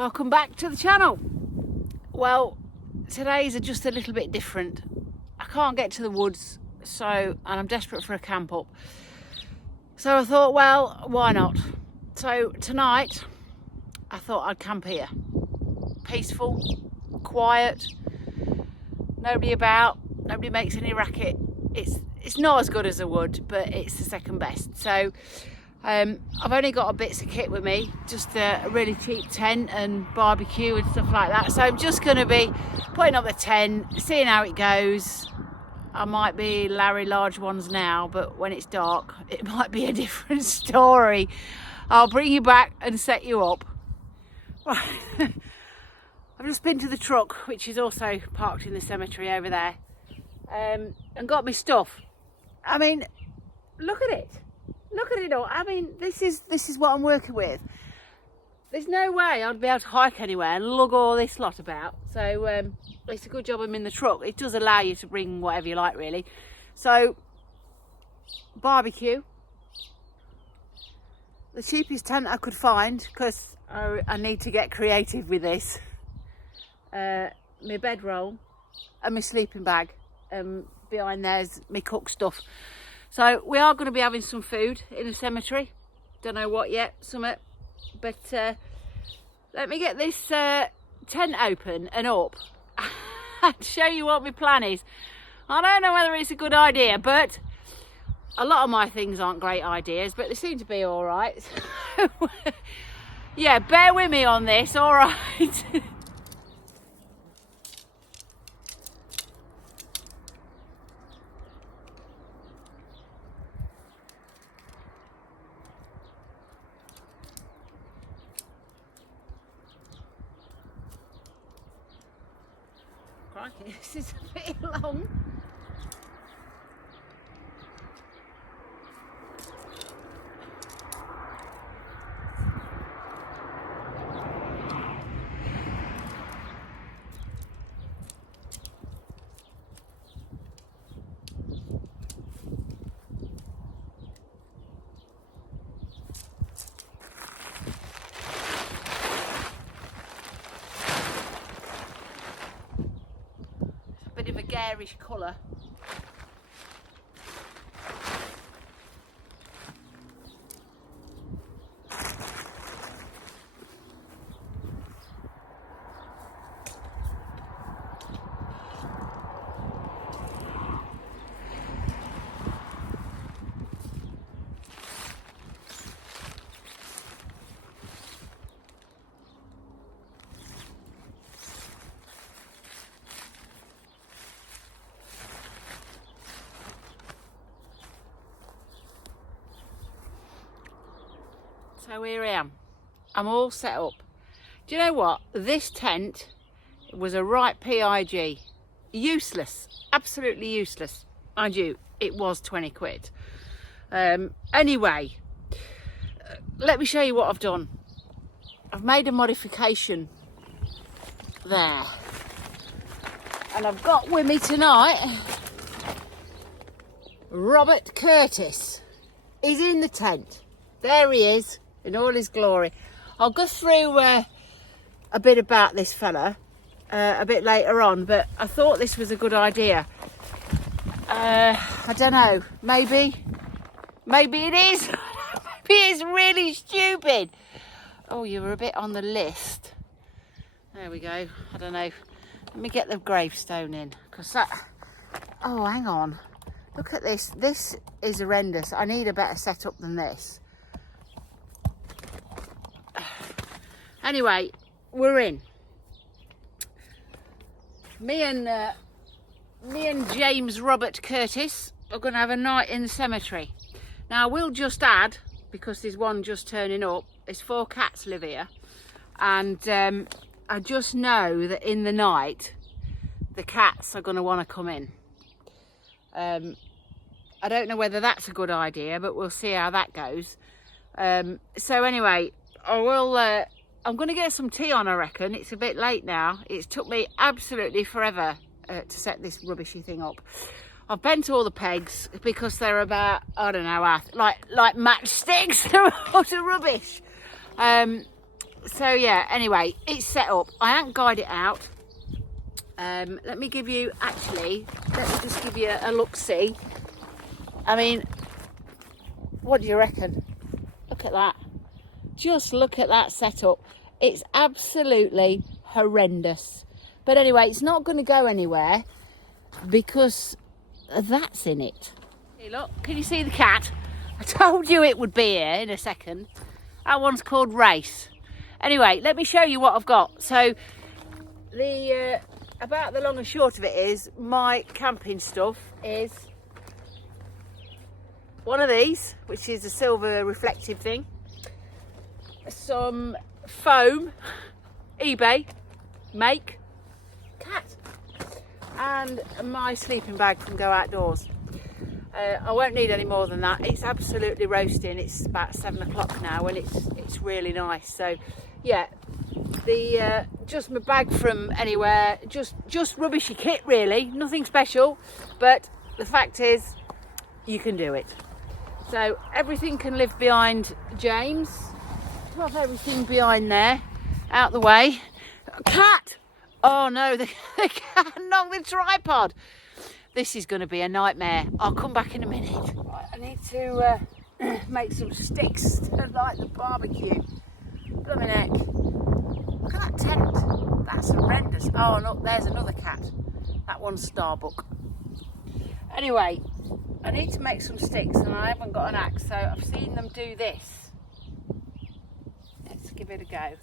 Welcome back to the channel. Well, today's just a little bit different. I can't get to the woods, and I'm desperate for a camp up. So I thought, well, why not? So tonight, I thought I'd camp here. Peaceful, quiet, nobody about, nobody makes any racket. It's not as good as a wood, but it's the second best. So I've only got a bits of kit with me, just a really cheap tent and barbecue and stuff like that. So I'm just going to be putting up the tent, seeing how it goes. I might be Larry Large Ones now, but when it's dark, it might be a different story. I'll bring you back and set you up. I've just been to the truck, which is also parked in the cemetery over there, and got my stuff. I mean, look at it. Look at it all. I mean, this is what I'm working with. There's no way I'd be able to hike anywhere and lug all this lot about. So it's a good job I'm in the truck. It does allow you to bring whatever you like, really. So, barbecue. The cheapest tent I could find, because I need to get creative with this. My bedroll and my sleeping bag. Behind there's my cook stuff. So we are going to be having some food in the cemetery. Don't know what yet, summit. But let me get this tent open and up and show you what my plan is. I don't know whether it's a good idea, but a lot of my things aren't great ideas, but they seem to be all right. Yeah, bear with me on this, all right. Crikey, this is a bit long. Bit of a garish colour. So here I am. I'm all set up. Do you know what? This tent was a right PIG. Useless. Absolutely useless. Mind you, it was 20 quid. Anyway, let me show you what I've done. I've made a modification there. And I've got with me tonight Robert Curtis. He's in the tent. There he is. In all his glory. I'll go through a bit about this fella a bit later on, but I thought this was a good idea. I don't know, maybe it is. Maybe it's really stupid. Oh, you were a bit on the list. There we go. I don't know. Let me get the gravestone in, because that... Oh, hang on. Look at this. This is horrendous. I need a better setup than this. Anyway, we're in. Me and James Robert Curtis are going to have a night in the cemetery. Now, I will just add, because there's one just turning up, there's 4 cats live here, and I just know that in the night, the cats are going to want to come in. I don't know whether that's a good idea, but we'll see how that goes. So anyway, I'm going to get some tea on, I reckon. It's a bit late now. It's took me absolutely forever to set this rubbishy thing up. I've bent all the pegs because they're about, I don't know, like matchsticks. They're utter rubbish. So yeah, anyway, it's set up. I haven't guyed it out. Let me just give you a look-see. I mean, what do you reckon? Look at that. Just look at that setup. It's absolutely horrendous. But anyway, it's not going to go anywhere because that's in it. Hey, look, can you see the cat? I told you it would be here in a second. That one's called Race. Anyway, let me show you what I've got. So, about the long and short of it is, my camping stuff is one of these, which is a silver reflective thing, some foam, eBay, make, cat, and my sleeping bag from Go Outdoors. I won't need any more than that. It's absolutely roasting. It's about 7 o'clock now and it's really nice. So yeah, just my bag from anywhere, just rubbishy kit really, nothing special, but the fact is you can do it. So everything can live behind James. To have everything behind there, out the way. Cat! Oh no, the cat knocked the tripod. This is going to be a nightmare. I'll come back in a minute. Right, I need to make some sticks to light the barbecue. Blooming heck. Look at that tent. That's horrendous. Oh, and look, there's another cat. That one's Starbuck. Anyway, I need to make some sticks and I haven't got an axe, so I've seen them do this. Let's give it a go.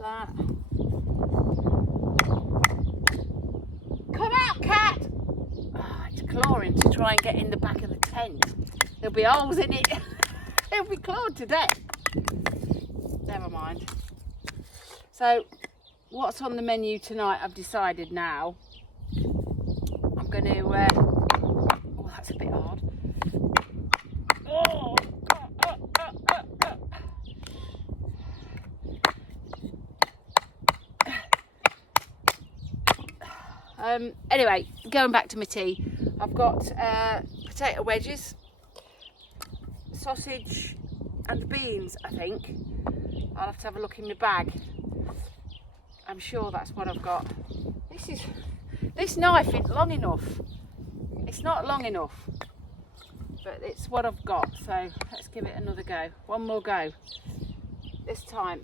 That. Come out, cat! Oh, it's clawing to try and get in the back of the tent. There'll be holes in it. It'll be clawed to death. Never mind. So, what's on the menu tonight? I've decided now. I'm going to. Oh, that's a bit hard. Oh. Anyway, going back to my tea, I've got potato wedges, sausage and beans, I think. I'll have to have a look in my bag. I'm sure that's what I've got. This knife isn't long enough. It's not long enough, but it's what I've got, so let's give it another go. One more go this time.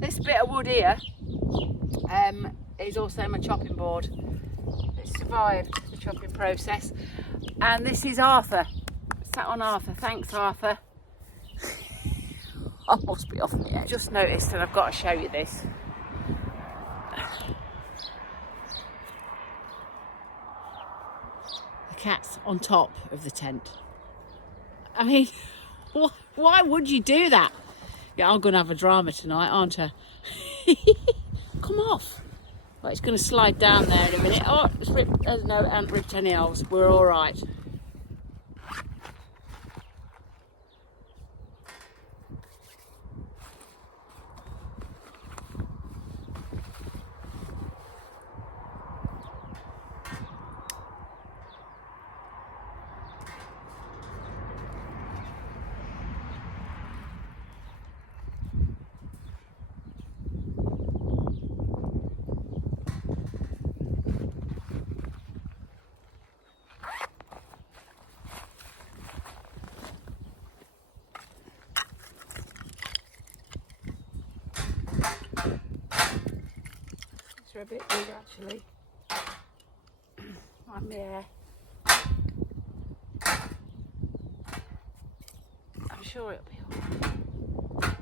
This bit of wood here is also my chopping board. It survived the chopping process, and this is Arthur. Sat on Arthur. Thanks, Arthur. I must be off the edge. Just noticed, and I've got to show you this. The cat's on top of the tent. I mean, why would you do that? Yeah, I'm going to have a drama tonight, aren't I? Come off. Right, it's going to slide down there in a minute. Oh, it's ripped. No, it hasn't ripped any holes. We're all right. A bit big actually. I'm there. I'm sure it'll be alright.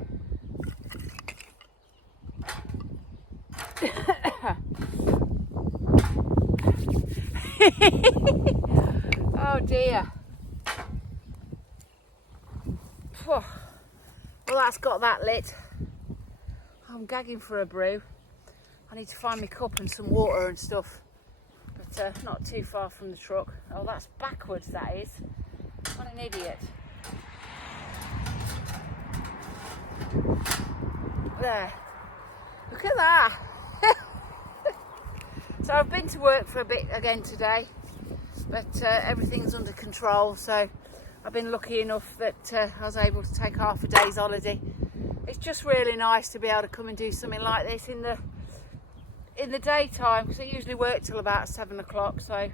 Oh dear. Well, that's got that lit. I'm gagging for a brew. I need to find my cup and some water and stuff, but not too far from the truck. Oh, that's backwards, that is. What an idiot. There. Look at that. So I've been to work for a bit again today, but everything's under control, so I've been lucky enough that I was able to take half a day's holiday. It's just really nice to be able to come and do something like this in the daytime, because I usually work till about 7 o'clock, so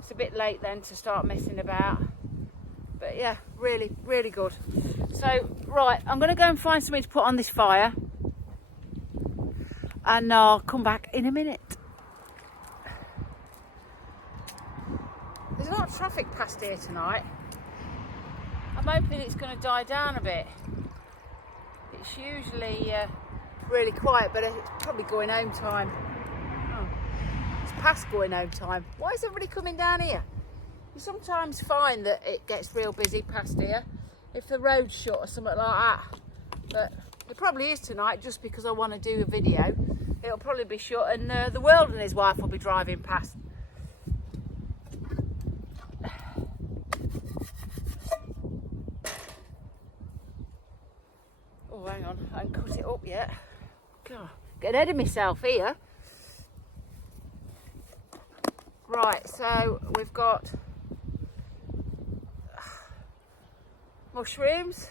it's a bit late then to start messing about. But yeah, really, really good. So, right, I'm going to go and find something to put on this fire, and I'll come back in a minute. There's a lot of traffic past here tonight. I'm hoping it's going to die down a bit. It's usually really quiet, but it's probably going home time. Oh, it's past going home time. Why is everybody coming down here? You sometimes find that it gets real busy past here if the road's shut or something like that. But it probably is tonight, just because I want to do a video. It'll probably be shut, and the world and his wife will be driving past. Oh, hang on, I haven't cut it up yet. God, get ahead of myself here. Right, so we've got mushrooms,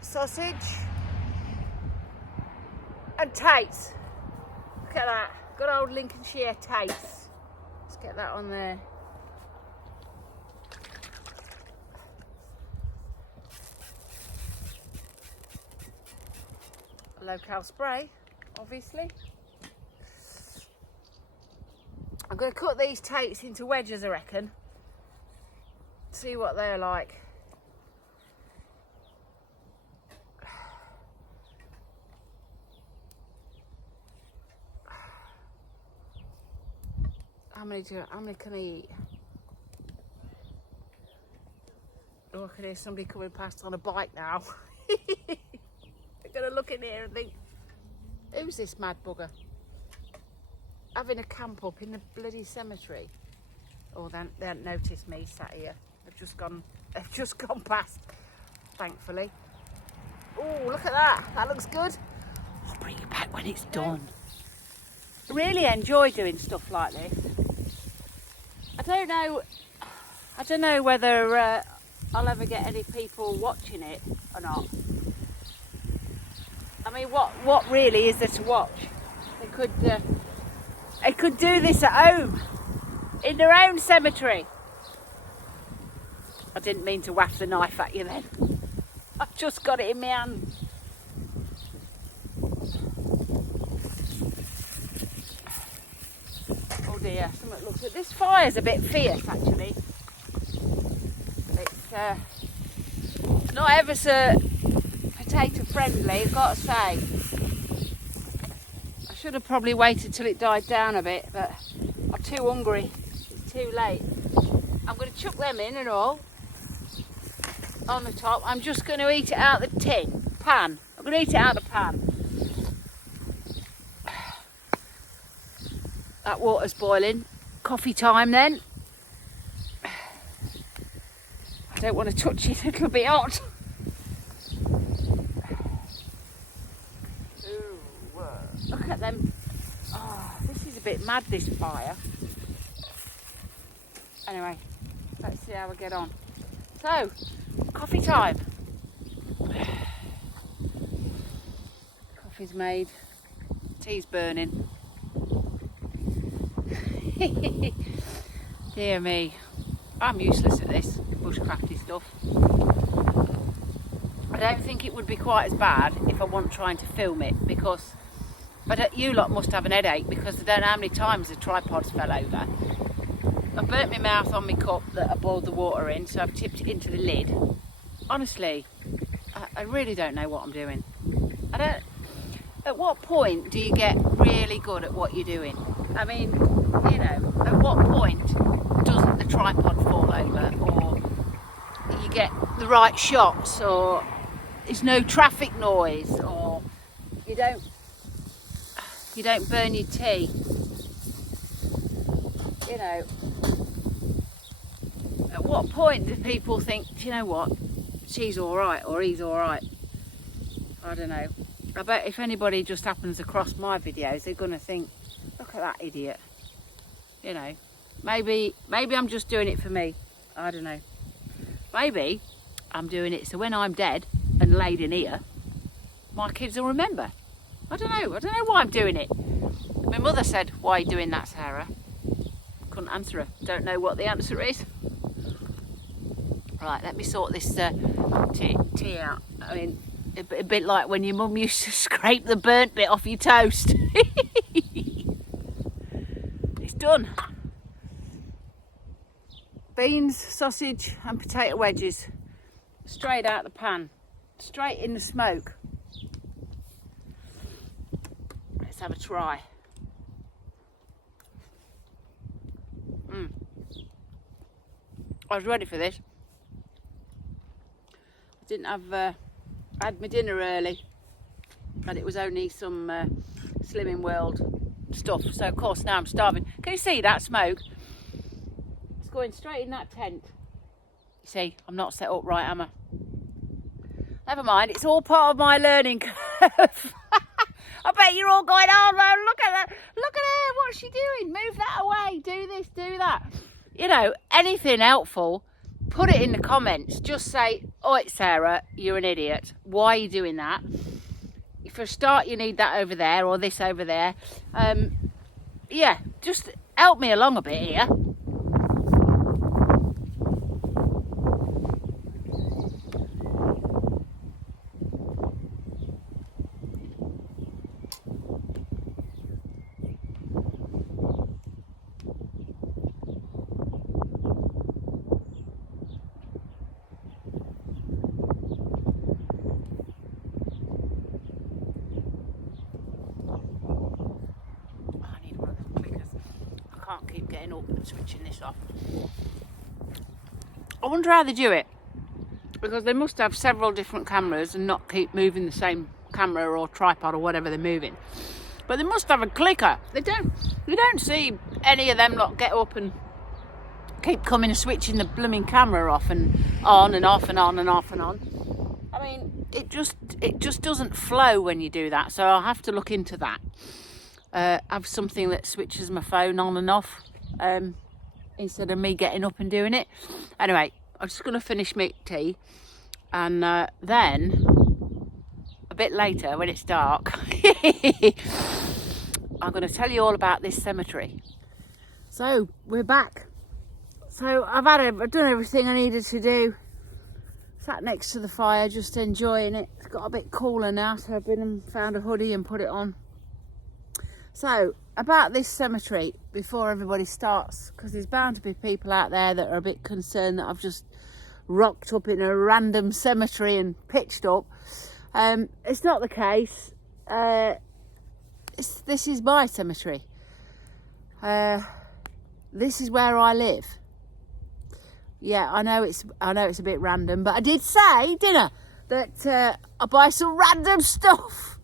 sausage, and tates. Look at that, good old Lincolnshire tates. Let's get that on there. A local spray, obviously. I'm going to cut these tates into wedges, I reckon. See what they're like. How many can I eat? Oh, I can hear somebody coming past on a bike now. They're going to look in here and think, who's this mad bugger? Having a camp up in the bloody cemetery. Oh, they haven't noticed me sat here. They've just gone past, thankfully. Oh, look at that. That looks good. I'll bring it back when it's done. I really enjoy doing stuff like this. I don't know whether I'll ever get any people watching it or not. I mean, what really is there to watch? They could do this at home, in their own cemetery. I didn't mean to waft the knife at you then. I've just got it in my hand. Oh dear, something looks at this fire's a bit fierce actually. It's not ever so potato friendly, I've got to say. I should have probably waited till it died down a bit, but I'm too hungry. It's too late. I'm going to chuck them in and all on the top. I'm just going to eat it out of the pan. I'm going to eat it out of the pan. That water's boiling. Coffee time then. I don't want to touch it, it'll be hot. Ooh, look at them. Oh, this is a bit mad, this fire. Anyway, let's see how we get on. So, coffee time. Coffee's made. Tea's burning. Dear me, I'm useless at this bushcrafty stuff. I don't think it would be quite as bad if I wasn't trying to film it, because you lot must have an headache, because I don't know how many times the tripods fell over. I burnt my mouth on my cup that I boiled the water in, so I've tipped it into the lid. Honestly, I really don't know what I'm doing. At what point do you get really good at what you're doing? I mean, you know, at what point doesn't the tripod fall over, or you get the right shots, or there's no traffic noise, or you don't You don't burn your tea. You know, at what point do people think, do you know what, she's all right or he's all right? I don't know. I bet if anybody just happens across my videos, they're going to think, look at that idiot. You know, maybe I'm just doing it for me. I don't know. Maybe I'm doing it so when I'm dead and laid in here, my kids will remember. I don't know why I'm doing it. My mother said, why are you doing that, Sarah? Couldn't answer her. Don't know what the answer is. Right, let me sort this tea out. I mean, a bit like when your mum used to scrape the burnt bit off your toast. It's done. Beans, sausage and potato wedges. Straight out the pan. Straight in the smoke. Let's have a try. I was ready for this. I had my dinner early, and it was only some Slimming World stuff, so of course now I'm starving. Can you see that smoke? It's going straight in that tent. You see, I'm not set up right, am I? Never mind, it's all part of my learning curve. I bet you're all going, oh no, look at that, look at her, what's she doing? Move that away, do this, do that. You know, anything helpful, put it in the comments. Just say, oi Sarah, you're an idiot. Why are you doing that? For a start, you need that over there or this over there. Yeah, just help me along a bit here. Keep getting up and switching this off. I wonder how they do it, because they must have several different cameras and not keep moving the same camera or tripod or whatever they're moving. But they must have a clicker. They don't see any of them lot get up and keep coming and switching the blooming camera off and on and off and on and off and on. I mean, it just doesn't flow when you do that, so I'll have to look into that. Have something that switches my phone on and off instead of me getting up and doing it. Anyway, I'm just going to finish my tea, and then a bit later when it's dark I'm going to tell you all about this cemetery. So we're back. So I've done everything I needed to do. Sat next to the fire just enjoying it. It's got a bit cooler now, so I've been and found a hoodie and put it on. So, about this cemetery, before everybody starts, because there's bound to be people out there that are a bit concerned that I've just rocked up in a random cemetery and pitched up. It's not the case. This is my cemetery. This is where I live. Yeah, I know it's a bit random, but I did say, didn't I, that I buy some random stuff.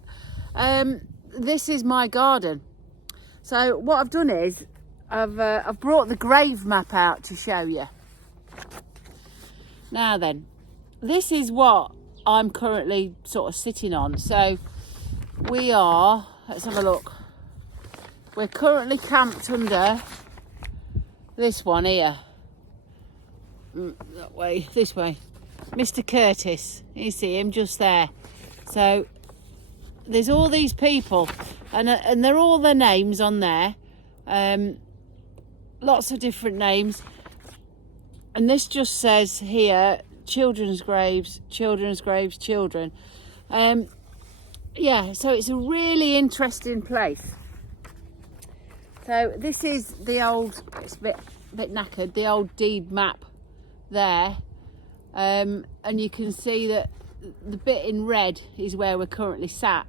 This is my garden. So what I've done is I've brought the grave map out to show you. Now then, this is what I'm currently sort of sitting on. So we are, let's have a look. We're currently camped under this one here. That way, this way. Mr. Curtis, you see him just there. So there's all these people, and they're all their names on there. Lots of different names. And this just says here, children's graves, children. Yeah, so it's a really interesting place. So this is the old, it's a bit knackered, the old deed map there. And you can see that the bit in red is where we're currently sat.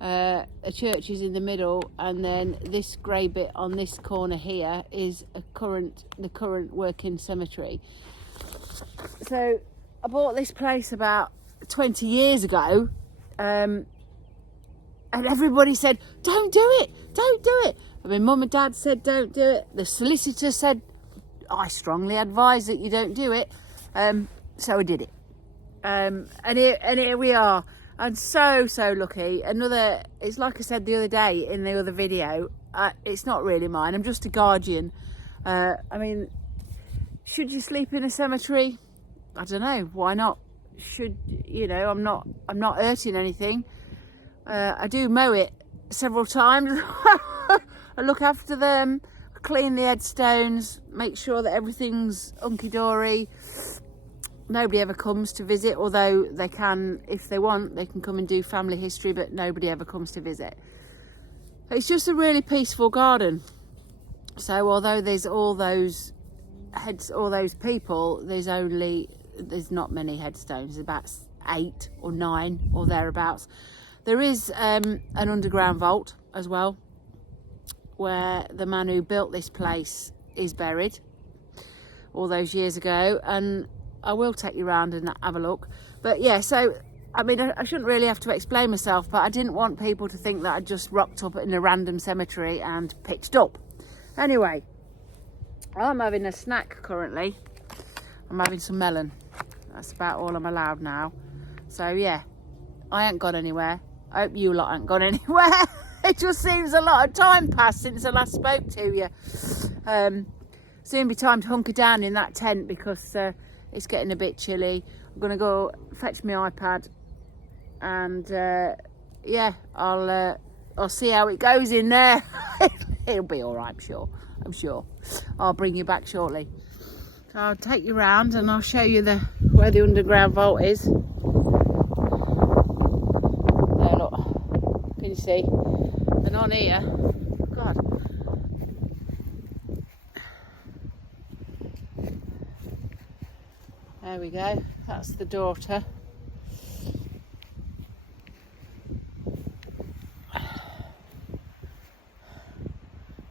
A church is in the middle, and then this grey bit on this corner here is the current working cemetery. So I bought this place about 20 years ago, and And everybody said, don't do it, don't do it. I mean, Mum and Dad said, don't do it. The solicitor said, I strongly advise that you don't do it. So I did it. And here we are. I'm so lucky. It's like I said the other day in the other video, it's not really mine. I'm just a guardian. I mean, should you sleep in a cemetery? I don't know. Why not? I'm not hurting anything. I do mow it several times. I look after them, clean the headstones, make sure that everything's hunky-dory. Nobody ever comes to visit, although they can, if they want, they can come and do family history, but nobody ever comes to visit. It's just a really peaceful garden. So although there's all those people, there's not many headstones, about 8 or 9 or thereabouts. There is an underground vault as well, where the man who built this place is buried all those years ago, and I will take you around and have a look. But yeah, so I mean, I shouldn't really have to explain myself, but I didn't want people to think that I just rocked up in a random cemetery and pitched up. Anyway, I'm having a snack currently. I'm having some melon. That's about all I'm allowed now. So yeah, I ain't gone anywhere. I hope you lot ain't gone anywhere. It just seems a lot of time passed since I last spoke to you. Soon be time to hunker down in that tent because it's getting a bit chilly. I'm gonna go fetch my iPad, and yeah, I'll see how it goes in there. It'll be all right, I'm sure. I'll bring you back shortly. So I'll take you round and I'll show you where the underground vault is. There, look, can you see? And on here, God. There we go, that's the daughter.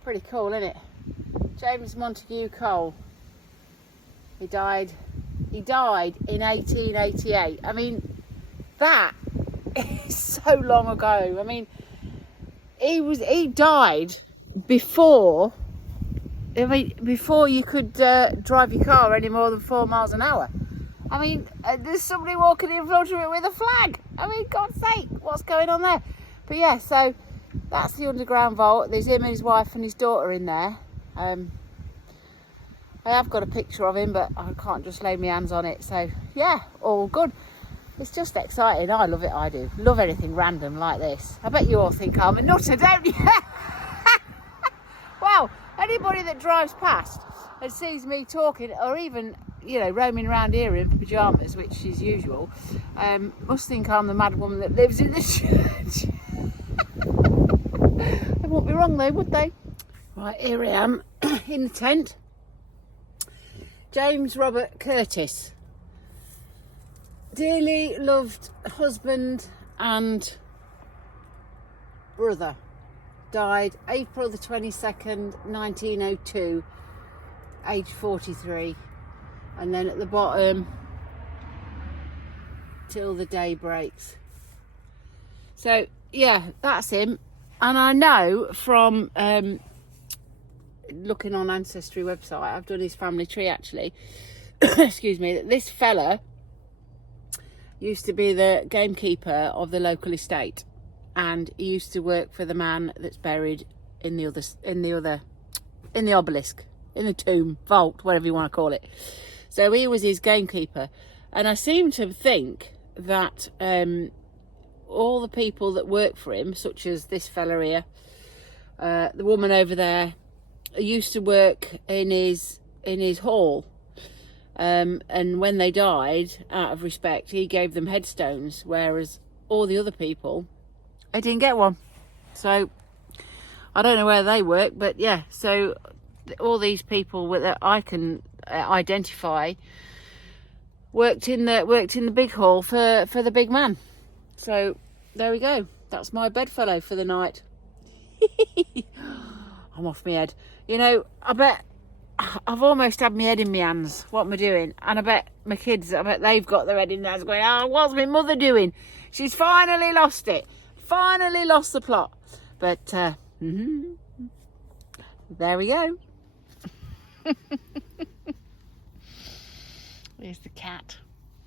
Pretty cool, isn't it? James Montague Cole. He died in 1888. I mean, that is so long ago. I mean, he died before you could drive your car any more than 4 miles an hour. I mean, there's somebody walking in front of it with a flag. I mean, God's sake, what's going on there? But yeah, so that's the underground vault. There's him and his wife and his daughter in there. I have got a picture of him, but I can't just lay my hands on it. So yeah, all good. It's just exciting. I love it. I do. Love anything random like this. I bet you all think I'm a nutter, don't you? Well, anybody that drives past and sees me talking, or even, roaming around here in pyjamas, which is usual, must think I'm the mad woman that lives in the church. They won't be wrong though, would they? Right, here I am in the tent. James Robert Curtis, dearly loved husband and brother, died April the 22nd, 1902, age 43. And then at the bottom, till the day breaks. So yeah, that's him. And I know from looking on Ancestry website, I've done his family tree actually, excuse me, that this fella used to be the gamekeeper of the local estate, and he used to work for the man that's buried in the obelisk, in the tomb, vault, whatever you want to call it. So he was his gamekeeper, and I seem to think that all the people that work for him, such as this fella here, the woman over there, used to work in his hall, and when they died, out of respect, he gave them headstones, whereas all the other people, they didn't get one. So I don't know where they work, but yeah, so all these people that I can identify worked in the big hall for the big man. So there we go, that's my bedfellow for the night. I'm off my head. I bet I've almost had my head in my hands. What am I doing? And I bet my kids, they've got their head in their hands going, oh, what's my mother doing? She's finally lost it. Finally lost the plot. But there we go. There's the cat.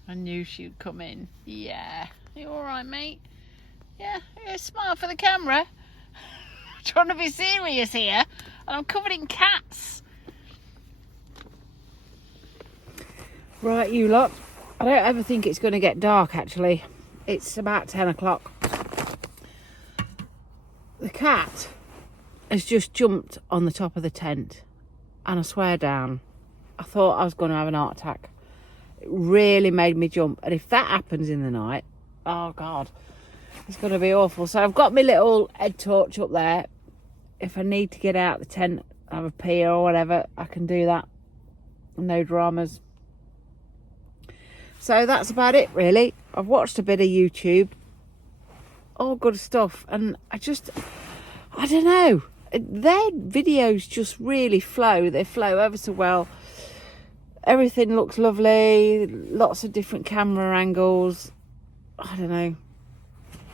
I knew she'd come in. Yeah. You alright, mate? Yeah, smile for the camera. Trying to be serious here. And I'm covered in cats. Right, you lot. I don't ever think it's going to get dark, actually. It's about 10 o'clock. The cat has just jumped on the top of the tent. And I swear down, I thought I was going to have an heart attack. It really made me jump. And if that happens in the night, oh God, it's going to be awful. So I've got my little head torch up there. If I need to get out the tent, have a pee or whatever, I can do that. No dramas. So that's about it, really. I've watched a bit of YouTube. All good stuff. And I don't know. Their videos just really flow. They flow ever so well. Everything looks lovely. Lots of different camera angles. I don't know.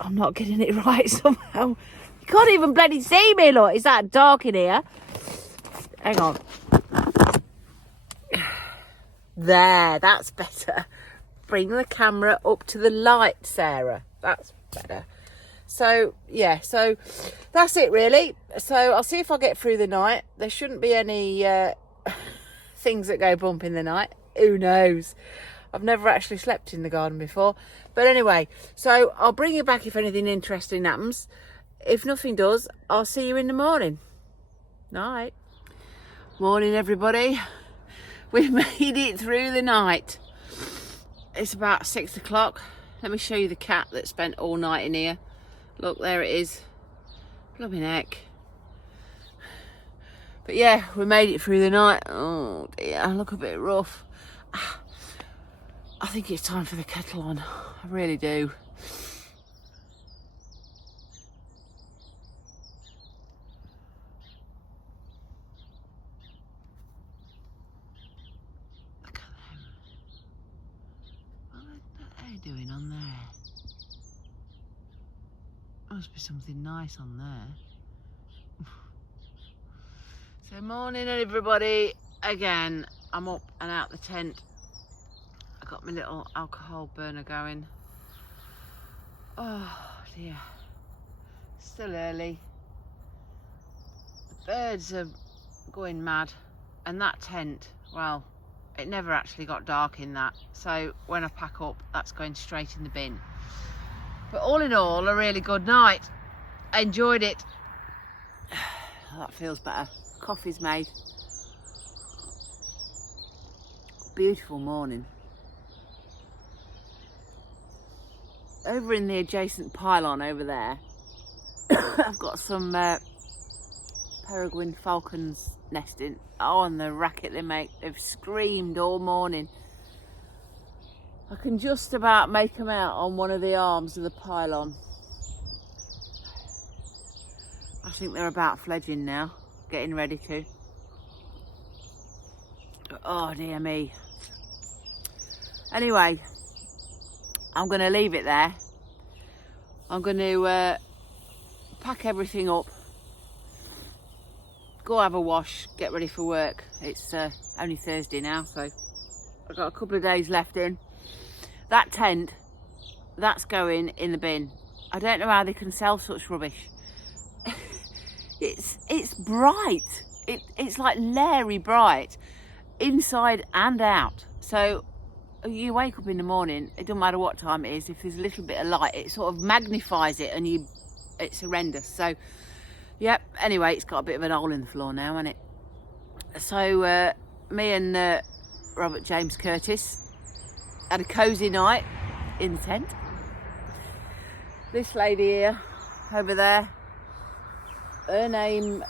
I'm not getting it right somehow. You can't even bloody see me, look. It's that dark in here. Hang on. There, that's better. Bring the camera up to the light, Sarah. That's better. So, yeah, so that's it, really. So I'll see if I get through the night. There shouldn't be any things that go bump in the night. Who knows? I've never actually slept in the garden before. But anyway, so I'll bring you back if anything interesting happens. If nothing does, I'll see you in the morning. Night. Morning, everybody. We've made it through the night. It's about 6 o'clock. Let me show you the cat that spent all night in here. Look, there it is. Blooming heck. But yeah, we made it through the night. Oh dear, I look a bit rough. I think it's time for the kettle on. I really do. Look at them. What are they doing on there? Must be something nice on there. So morning everybody. Again, I'm up and out the tent. I got my little alcohol burner going. Oh dear. Still early. The birds are going mad. And that tent, well, it never actually got dark in that. So when I pack up, that's going straight in the bin. But all in all, a really good night. I enjoyed it. That feels better. Coffee's made. Beautiful morning. Over in the adjacent pylon over there, I've got some peregrine falcons nesting. Oh, and the racket they make. They've screamed all morning. I can just about make them out on one of the arms of the pylon. I think they're about fledging now, getting ready to. Oh dear me. Anyway, I'm going to leave it there. I'm going to pack everything up, go have a wash, get ready for work. It's only Thursday now, so I've got a couple of days left in. That tent, that's going in the bin. I don't know how they can sell such rubbish. It's bright. It's like Larry bright, inside and out. So you wake up in the morning, it doesn't matter what time it is, if there's a little bit of light, it sort of magnifies it and it's horrendous. So, yep, anyway, it's got a bit of an hole in the floor now, hasn't it? So, me and Robert James Curtis had a cosy night in the tent. This lady here, over there, her name,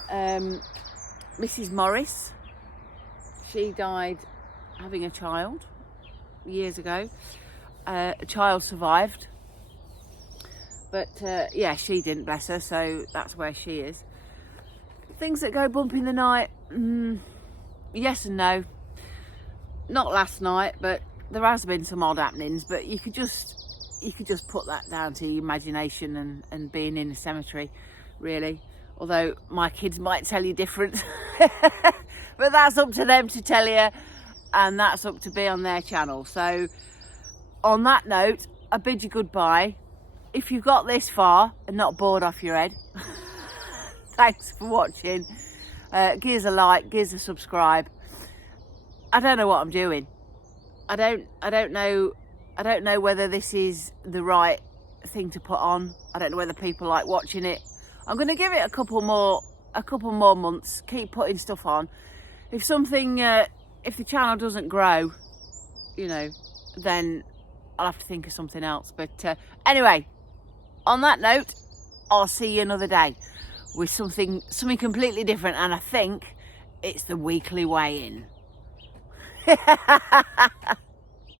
Mrs. Morris. She died having a child years ago. A child survived, but yeah, she didn't, bless her, so that's where she is. Things that go bump in the night, yes and no. Not last night, but there has been some odd happenings, but you could just you could just put that down to your imagination and being in a cemetery, really. Although my kids might tell you different. But that's up to them to tell you, and that's up to be on their channel. So on that note, I bid you goodbye. If you've got this far and not bored off your head, thanks for watching. Give us a like, give us a subscribe. I don't know what I'm doing. I don't know whether this is the right thing to put on. I don't know whether people like watching it. I'm going to give it a couple more months. Keep putting stuff on. If something, if the channel doesn't grow, you know, then I'll have to think of something else. But anyway, on that note, I'll see you another day with something completely different, and I think it's the weekly weigh-in.